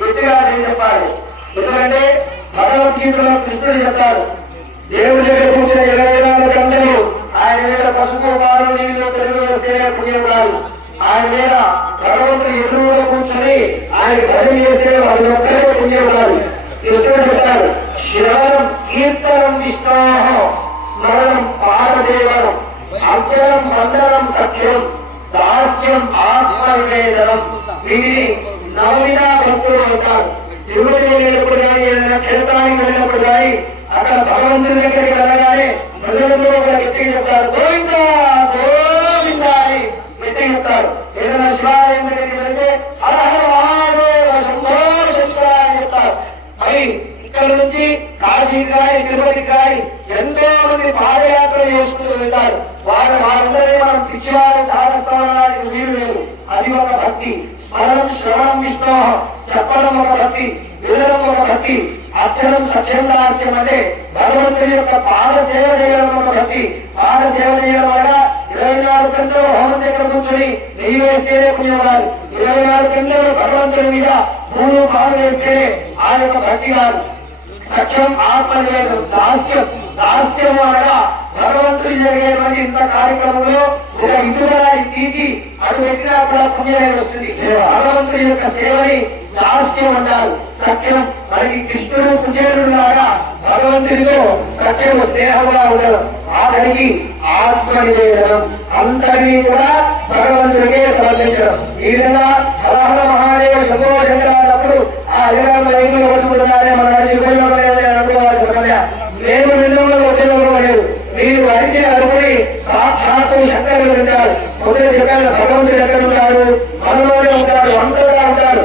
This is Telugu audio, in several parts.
గట్టిగా చెప్పాలి. ఎందుకంటే భగవద్గీతలో కృష్ణుడు చెప్తాడు, దేవుడి దగ్గర కూర్చున్న 24 గంటలు ఆయన మీద పసుపు పాలు నీళ్లు పెరుగు వేస్తే పుణ్యం కాదు. ఆయన మీద భగవంతుడు ఎదురుగా కూర్చొని ఆయన భజన చేస్తే అది ఒక్కరే పుణ్యం కాదు. కృష్ణుడు చెప్తాడు, శ్రవణం కీర్తనం విష్ణోహం స్మరణం పాదసేవనం అర్చనం వందనం సఖ్యం దాస్యం ఆత్మ నివేదనం. వీటిని నవమినా భక్తులు అంటారు. తిరుపతి వెళ్ళినప్పుడు కానీ ఏదైనా క్షేత్రానికి వెళ్ళినప్పుడు కానీ అక్కడ భగవంతుడి దగ్గరికి వెళ్ళగానే ప్రజలతో గట్టిగా చెప్తారు, గోవిందా గోవిందా అని గట్టిగా చెప్తారు. ఏదైనా శివాలయం దగ్గరికి వెళ్తే హర హర మహాదేవ శంభో శంకర అని చెప్తారు. మరి ఇక్కడ నుంచి కాశీకి కానీ తిరుపతికి కానీ ఎంతో మంది పాదయాత్ర చేసుకుంటూ వెళ్తారు. వారందరినీ మనం పిచ్చివారు సాధిస్తామనడానికి వీలు లేదు. అది ఒక భక్తి. స్మరణం శ్రవణం విష్ణోహం చెప్పడం ఒక భక్తి, వినడం ఒక భక్తి, అర్చనం సఖ్యం దాస్యం అంటే భగవంతుడి యొక్క పాద సేవ చేయడం ఒక భక్తి. పాద సేవ చేయడం వల్ల 24 గంటలు హోమం దగ్గర కూర్చొని నెయ్యి వేస్తేనే పుణ్యం కాదు. 24 గంటలు భగవంతుడి మీద పూలు పాలు వేస్తేనే ఆ యొక్క భక్తి కాదు. సఖ్యం ఆత్మ నివేదనం. దాస్యం దాస్యం అనగా భగవంతుడి జరిగేటువంటి ఇంత కార్యక్రమంలో ఒక ఇంటిని తీసి అటు పెట్టినా కూడా పుణ్యమే వస్తుంది. భగవంతుడి యొక్క సేవని దాస్యం అంటారు. సఖ్యం మనకి కృష్ణుడు కుచేరుడు లాగా భగవంతుడితో సఖ్యం స్నేహంగా ఉండడం. ఆఖరికి ఆత్మ నివేదనం అంతటినీ కూడా భగవంతుడికే సమర్పించడం. ఈ విధంగా హరహర మహాదేవ శంభో శంకర అన్నప్పుడు ఆ అధికారులు రైతులు పట్టుకుంటున్నారే మన ఉపయోగం లేదని అనుకోవాలి. చెప్పలే నేను విధంలో ఉపయోగం లేదు. మీరు అడిచి అనుకుని సాక్షాత్తు శంకరుడు ఉంటాడు. మొదటి చెప్పారు, భగవంతుడు ఎక్కడ ఉంటాడు? మనలోనే ఉంటాడు, అంతగా ఉంటాడు.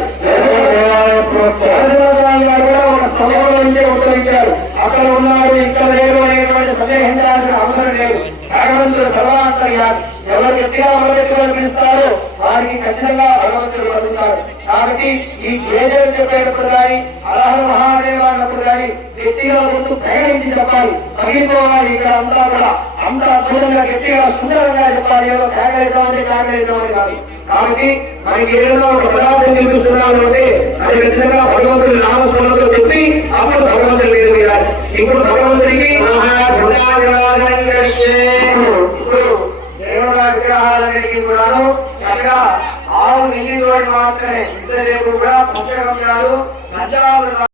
కూడా ఒక స్తంభంలో నుంచే ఉత్తరించాడు. అక్కడ ఉన్నాడు ఇక్కడ లేడు అనేటువంటి సందేహించాల్సిన అవసరం లేదు. భగవంతుడు సర్వాంతర్యామి. ఎవరు గట్టిగా మొదలెట్టుకొని పిలుస్తారో వారికి ఖచ్చితంగా భగవంతుడు పలుకుతాడు. కాబట్టి ఈ చేజలు చెప్పేటప్పుడు కానీ అలహ మహాదేవ అన్నప్పుడు కానీ గట్టిగా ముందు ప్రయాణించి చెప్పాలి, పగిలిపోవాలి. ఇక్కడ అంతా కూడా అంత అద్భుతంగా గట్టిగా సుందరంగా చెప్పాలి. ఏదో త్యాగేసామంటే త్యాగేసామని కాదు. కాబట్టి మనకి ఏదైనా ఒక పదార్థం చూపిస్తున్నాము అంటే అది ఖచ్చితంగా భగవంతుడి నామస్మరణతో చెప్పి అప్పుడు భగవంతుడి మీద వేయాలి. ఇప్పుడు భగవంతుడికి ఇప్పుడు దేవుడు విగ్రహాలన్నిటికీ కూడాను చక్కగా ఆవు నెయ్యి మాత్రమే ఇంతసేపు కూడా పంచగమ్యాలు పంచామృత